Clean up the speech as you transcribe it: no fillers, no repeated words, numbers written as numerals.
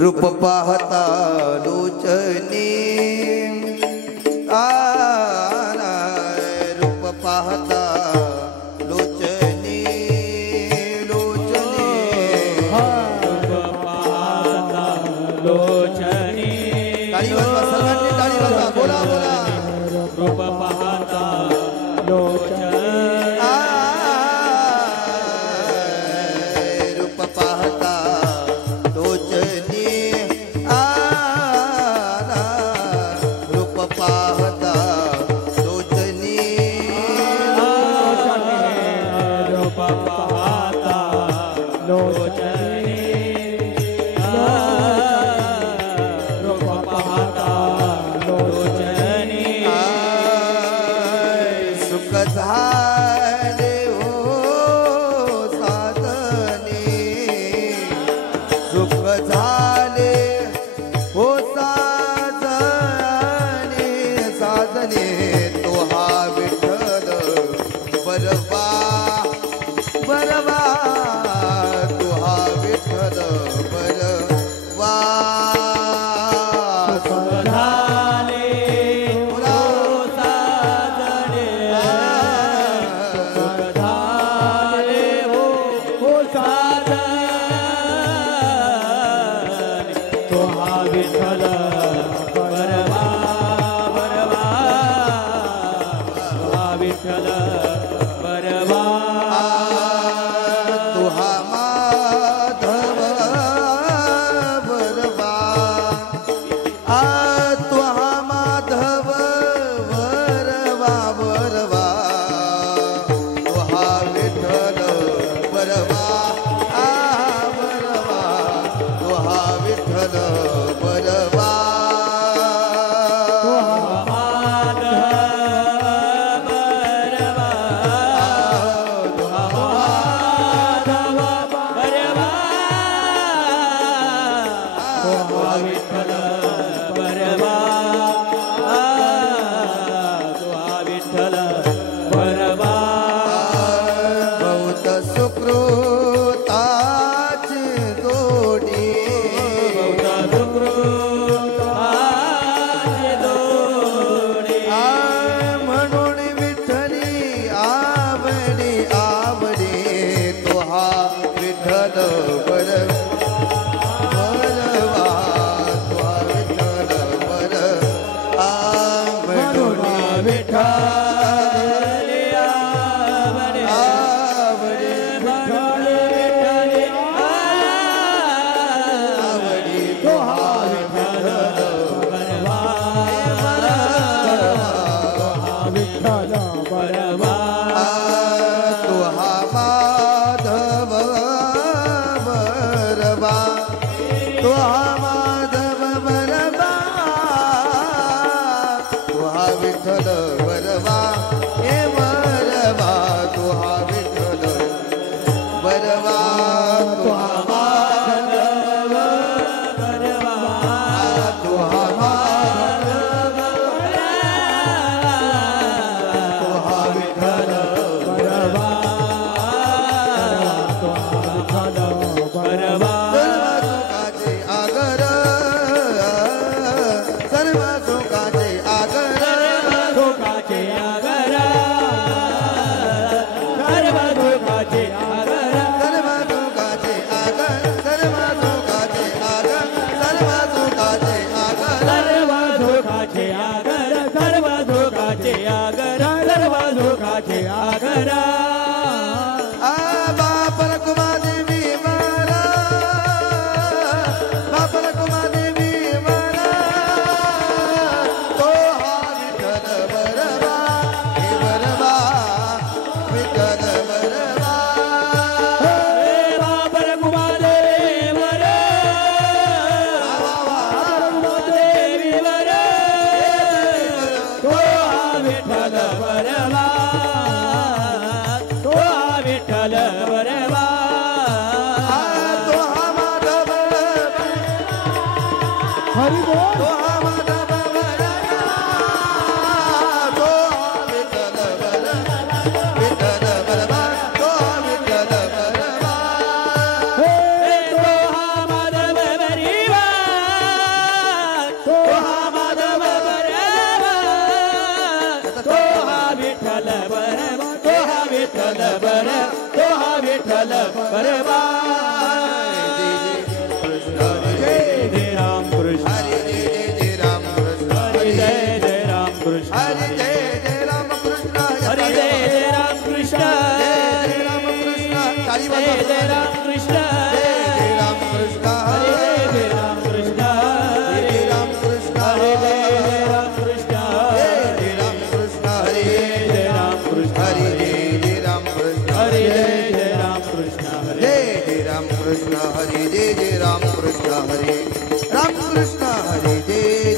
रूप पाहता लोचनी रूप पाहता लोचनी लोचनी रूप पाहता लोचनी टाळी वाजवा सर्वांनी टाळी वाजवा बोला बोला रूप पाहता लोचनी रूप पाहता लोचनी रूप पाहता लोचनी रूप पाहता लोचनी रूप पाहता लोचनी सुख झाले हो साधने सुख झाले हो साधने साधने तो हा विठ्ठल बरवा बरवा तो हा विठ्ठल बरवा झाले हो साधने सुख झाले हो साधने तो हा विठ्ठल बरवा बरवा तो हा विठ्ठल बरवा तुहा माधव बरवा तुहा माधव बरवा बरवा तुहा विठ्ठल बरवा बरवा तुहा विठ्ठल बरवा बहुत सुकृताची जोडी म्हणून विठ्ठली आवडी आवडी तो हा विठ्ठल बरवा तो हा विठ्ठल बरवा म्हणून विठ्ठल आवडी तो हा तो हा माधव बरवा तो हा माधव बरवा तो हा विठ्ठल बरवा हे बरवा तो हा विठ्ठल बरवा तो हा माधव बरवा तो हा माधव तो हा विठ्ठल सर्व सुखाचे आगर सर्व सुखाचे आगर सर्व सुखाचे आगर सर्व सुखाचे आगर बापल कुमादेवी मारा बापल कुमादेवी मारा तो हा विठ्ठल बरवा हे बरवा विठ्ठल बरवा तो हा माधव हरि बोल तो हा माधव बरवा तो हा विठ्ठल बरवा विठ्ठल बरवा तो हा विठ्ठल बरवा तो हा माधव Barwa Krishna Hare Jai Jai Ram Krishna Hare Ram Krishna Hare Jai